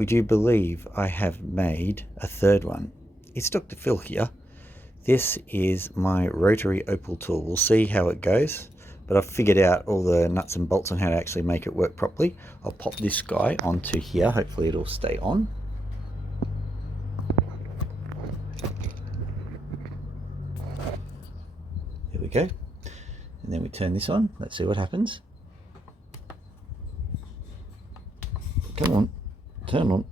would you believe I have made a third one? It's Dr. Phil here. This is my rotary opal tool. We'll see how it goes, but I've figured out all the nuts and bolts on how to actually make it work properly. I'll pop this guy onto here. Hopefully it'll stay on. There we go. And then we turn this on. Let's see what happens. Come on, turn on.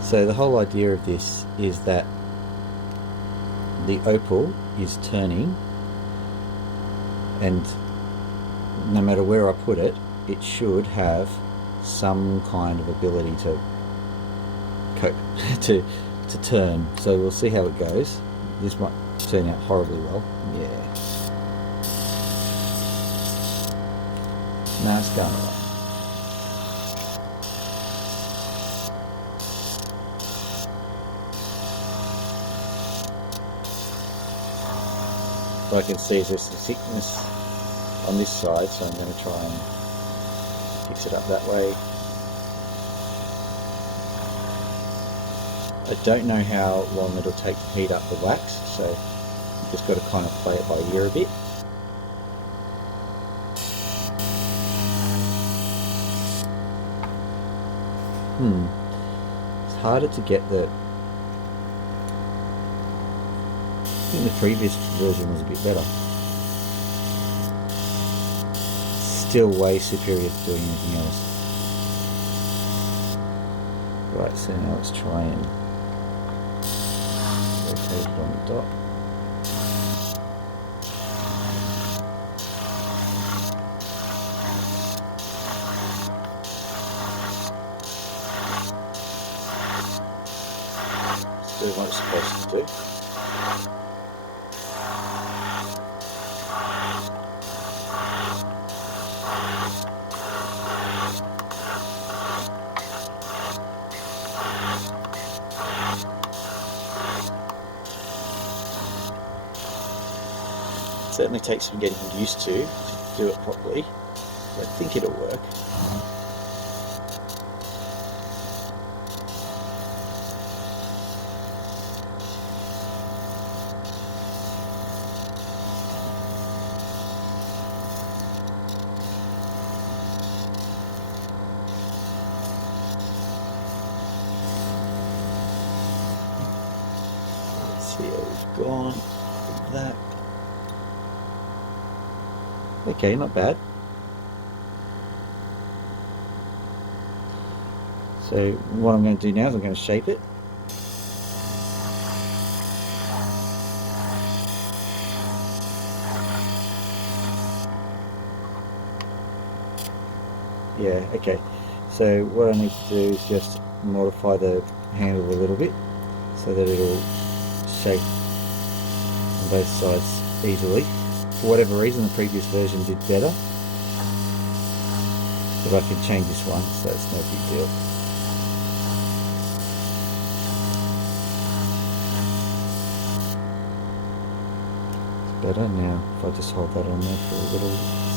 So the whole idea of this is that the opal is turning, and no matter where I put it, it should have some kind of ability to cope, to turn. So we'll see how it goes. This might turn out horribly well. Yeah. No, it's going alright. What I can see is there's some thickness on this side, so I'm going to try and fix it up that way. I don't know how long it'll take to heat up the wax, so you've just got to kind of play it by ear a bit. It's harder to get the... I think the previous version was a bit better. Still way superior to doing anything else. Right, so now let's try and rotate it on the dot. Still what it's supposed to do. Certainly takes some getting used to do it properly. I think it'll work. Let's see how we've gone with that. Okay, not bad. So what I'm going to do now is I'm going to shape it. Yeah, okay. So what I need to do is just modify the handle a little bit so that it'll shape on both sides easily. For whatever reason, the previous version did better, but I can change this one, so it's no big deal. It's better now if I just hold that on there for a little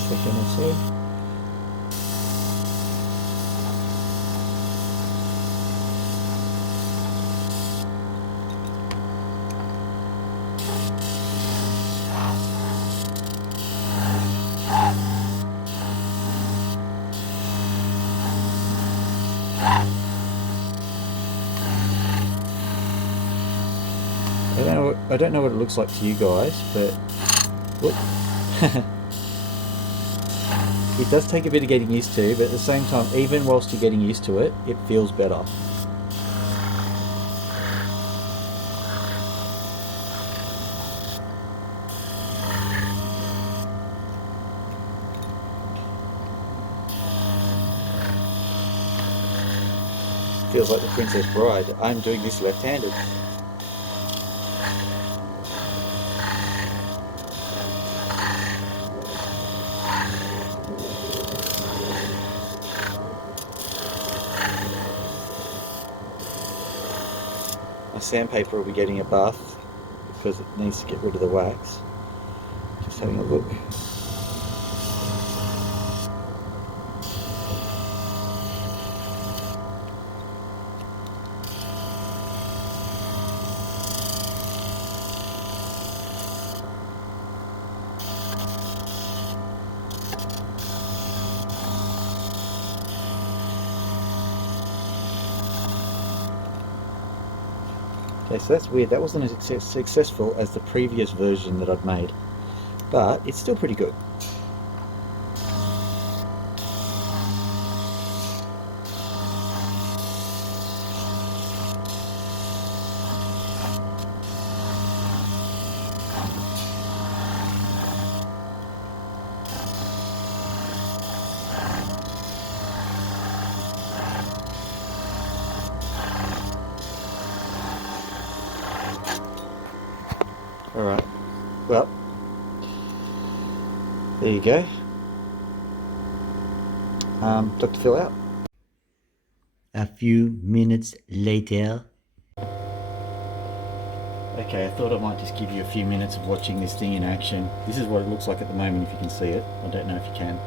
second or so. I don't know what it looks like to you guys, but it does take a bit of getting used to, but at the same time, even whilst you're getting used to it, it feels better. Feels like the Princess Bride. I'm doing this left-handed. My sandpaper will be getting a bath because it needs to get rid of the wax. Just having a look. Okay, so that's weird. That wasn't as successful as the previous version that I'd made, but it's still pretty good. Alright, well, there you go. Dr. Phil out. A few minutes later. Okay, I thought I might just give you a few minutes of watching this thing in action. This is what it looks like at the moment, if you can see it. I don't know if you can,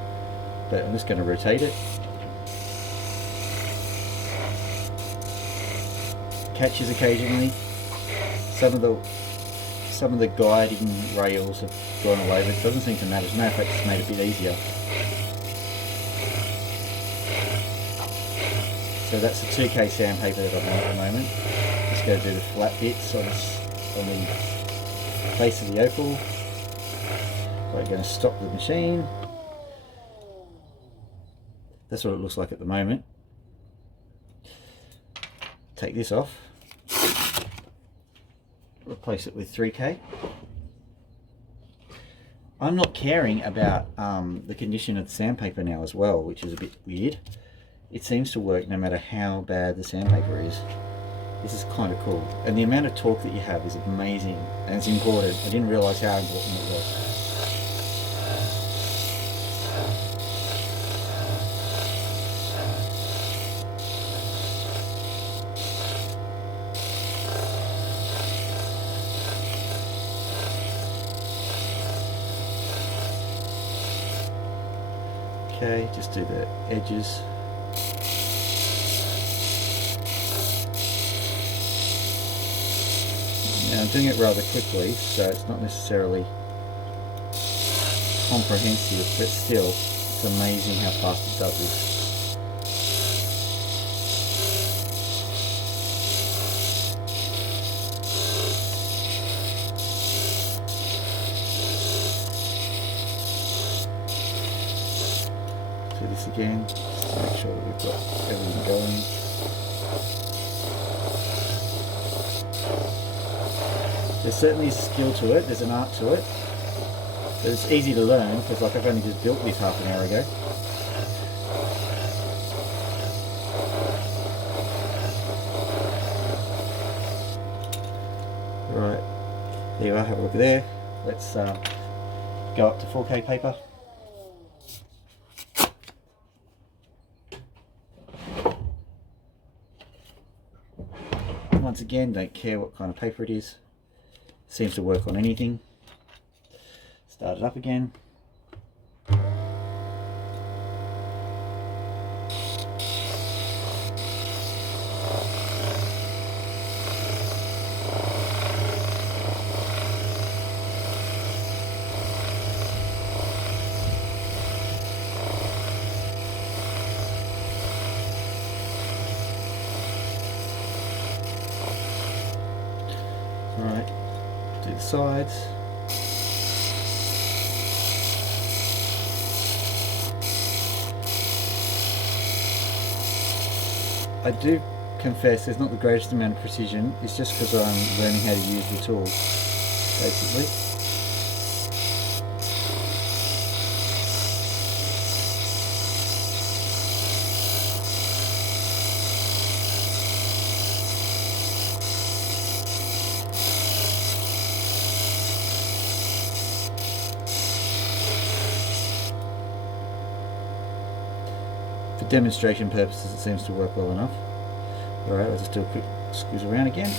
but I'm just going to rotate it. Catches occasionally. Some of the guiding rails have gone away, but it doesn't seem to matter. As a matter of fact, it's made it a bit easier. So that's the 2K sandpaper that I'm on at the moment. Just going to do the flat bits on the face of the opal. We're going to stop the machine. That's what it looks like at the moment. Take this off. Replace it with 3K. I'm not caring about the condition of the sandpaper now as well, which is a bit weird. It seems to work no matter how bad the sandpaper is. This is kind of cool. And the amount of torque that you have is amazing, and it's important. I didn't realise how important it was. Okay, just do the edges. Now I'm doing it rather quickly, so it's not necessarily comprehensive, but still, it's amazing how fast it does this. Do this again, just to make sure that we've got everything going. There's certainly a skill to it, there's an art to it, but it's easy to learn because like I've only just built this half an hour ago. Right, there you are, have a look at there. Let's go up to 4K paper. Once again, don't care what kind of paper it is. Seems to work on anything. Start it up again. Alright, do the sides. I do confess there's not the greatest amount of precision, it's just because I'm learning how to use the tool, basically. For demonstration purposes it seems to work well enough. Alright, I'll just do a quick squeeze around again.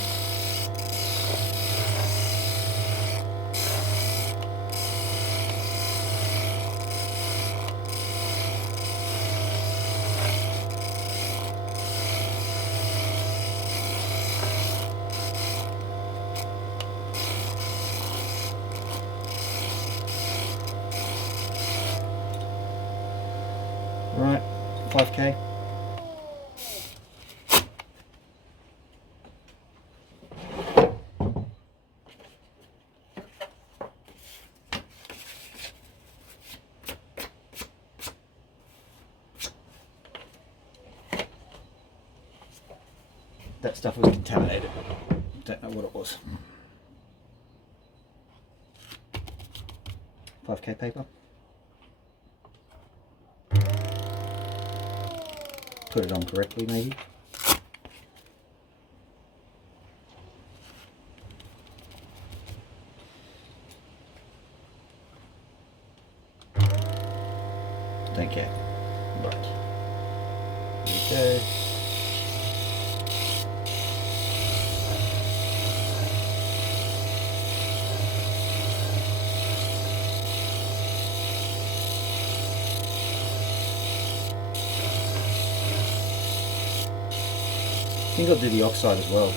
Right, 5K. that stuff was contaminated. Don't know what it was. 5K paper. Put it on correctly, maybe. Don't care. Right. Here we go. I think I'll do the oxide as well.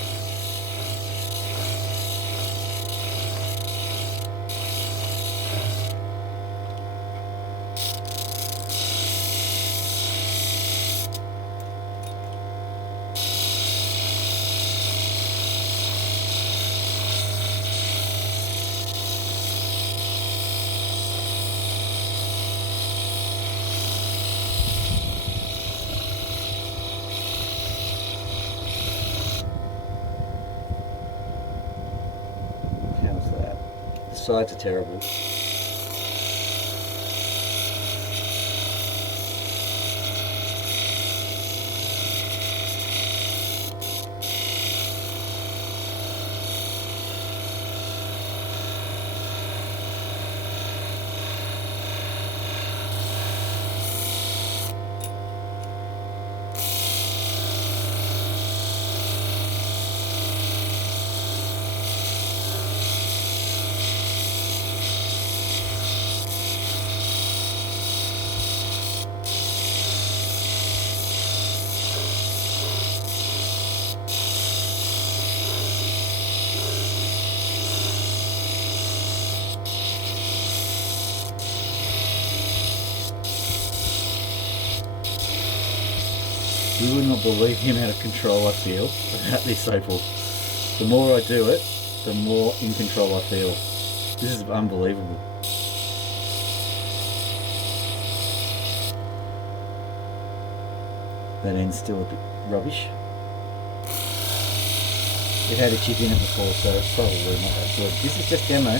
How's that? The sides are terrible. You would not believe the amount of control I feel about this opal. The more I do it, the more in control I feel. This is unbelievable. That end's still a bit rubbish. It had a chip in it before, so it's probably not that good. This is just demo.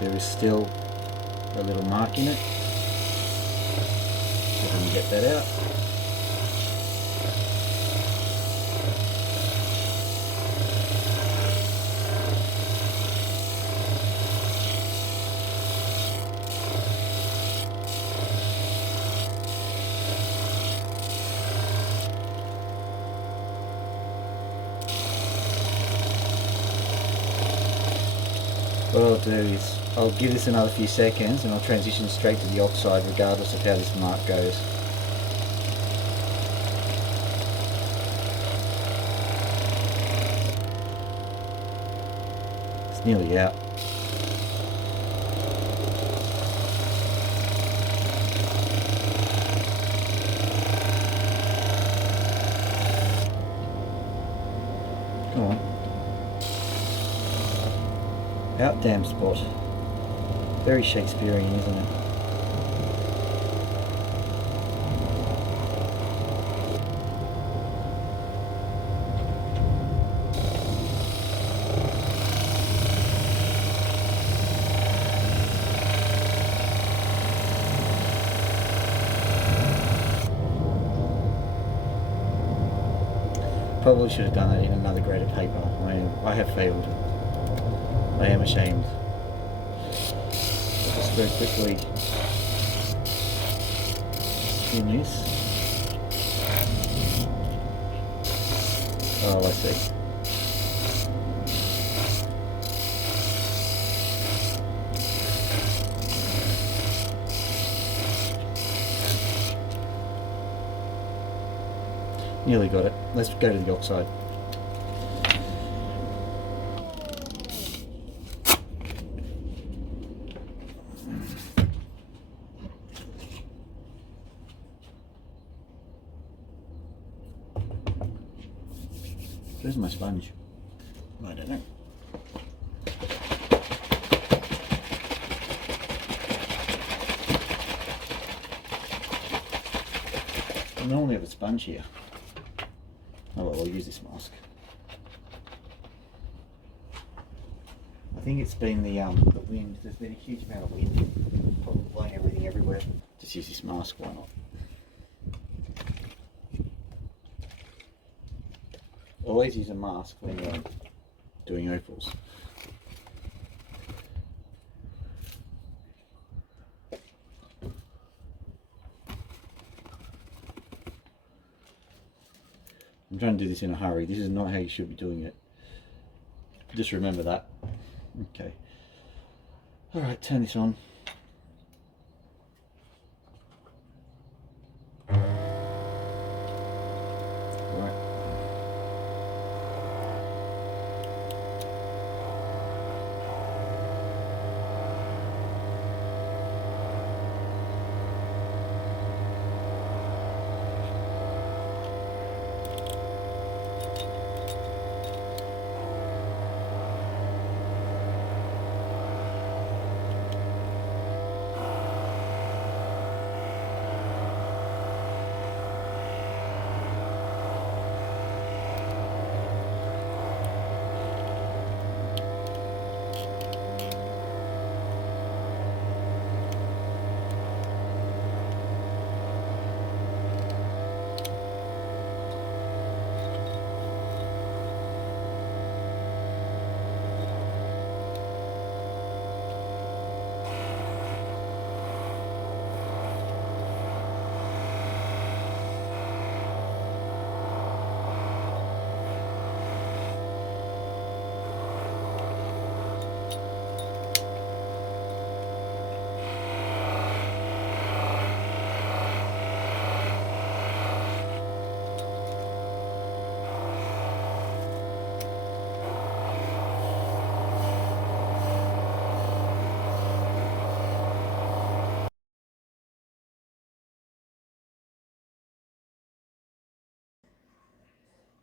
There is still a little mark in it. So we can get that out. What I'll do is I'll give this another few seconds and I'll transition straight to the oxide regardless of how this mark goes. It's nearly out. Come on. Out damn spot. Very Shakespearean, isn't it? Probably should have done that in another grade of paper. I have failed. I am ashamed. Just very quickly spin this. Oh, I see. Nearly got it. Let's go to the oxide. Where's my sponge? I don't know. I normally have a sponge here. Oh well, I'll use this mask. I think it's been the wind. There's been a huge amount of wind, probably blowing everything everywhere. Just use this mask, why not? Always use a mask when you're doing opals. I'm trying to do this in a hurry. This is not how you should be doing it. Just remember that. Okay. Alright, turn this on.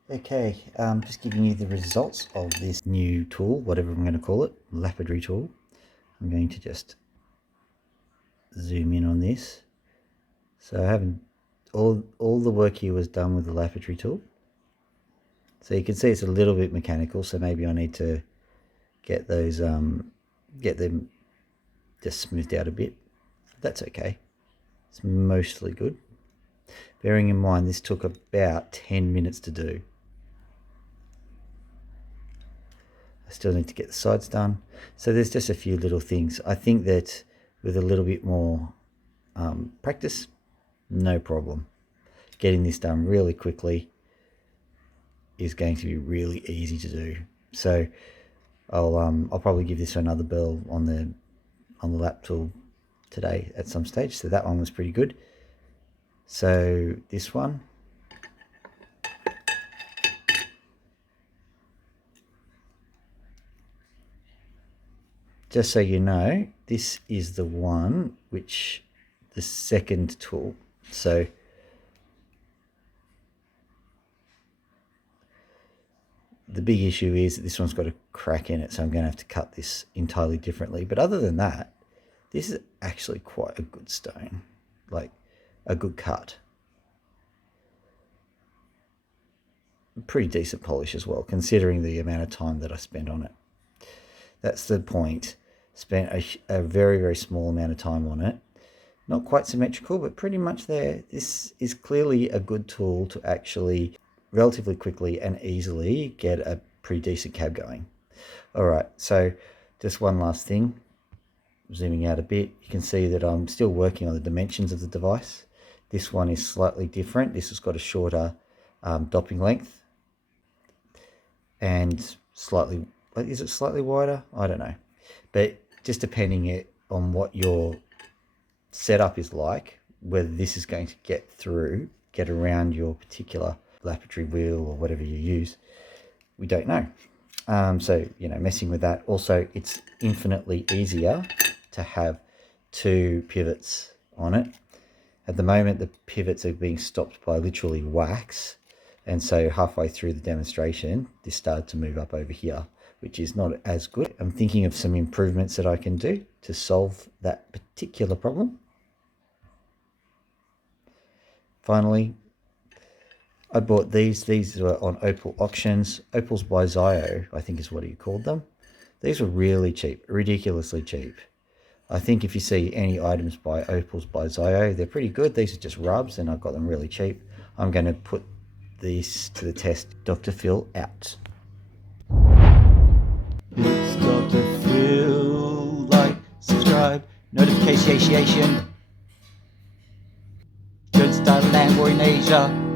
Okay, just giving you the results of this new tool, whatever I'm going to call it, lapidary tool. I'm going to just zoom in on this. So I haven't, all the work here was done with the lapidary tool. So you can see it's a little bit mechanical, so maybe I need to get those, get them just smoothed out a bit. That's okay. It's mostly good. Bearing in mind this took about 10 minutes to do. I still need to get the sides done. So there's just a few little things. I think that with a little bit more practice, no problem. Getting this done really quickly is going to be really easy to do. So I'll probably give this another burl on the lap tool today at some stage. So that one was pretty good. So this one, just so you know, this is the one which the second tool. So the big issue is that this one's got a crack in it, so I'm going to have to cut this entirely differently. But other than that, this is actually quite a good stone, like a good cut. Pretty decent polish as well, considering the amount of time that I spent on it. That's the point. Spent a very, very small amount of time on it. Not quite symmetrical, but pretty much there. This is clearly a good tool to actually relatively quickly and easily get a pretty decent cab going. All right, so just one last thing. Zooming out a bit, you can see that I'm still working on the dimensions of the device. This one is slightly different. This has got a shorter dopping length and slightly, is it slightly wider? I don't know. But just depending on what your setup is like, whether this is going to get around your particular lapidary wheel or whatever you use, we don't know. So, you know, messing with that. Also, it's infinitely easier to have two pivots on it. At the moment, the pivots are being stopped by literally wax. And so halfway through the demonstration, this started to move up over here, which is not as good. I'm thinking of some improvements that I can do to solve that particular problem. Finally, I bought these. These were on Opal auctions. Opals by Zio, I think is what he called them. These were really cheap, ridiculously cheap. I think if you see any items by Opals by Zio, they're pretty good. These are just rubs and I got them really cheap. I'm going to put these to the test. Dr. Phil out. It's Dr. Phil. Like, subscribe, notification. Good start land war in Asia.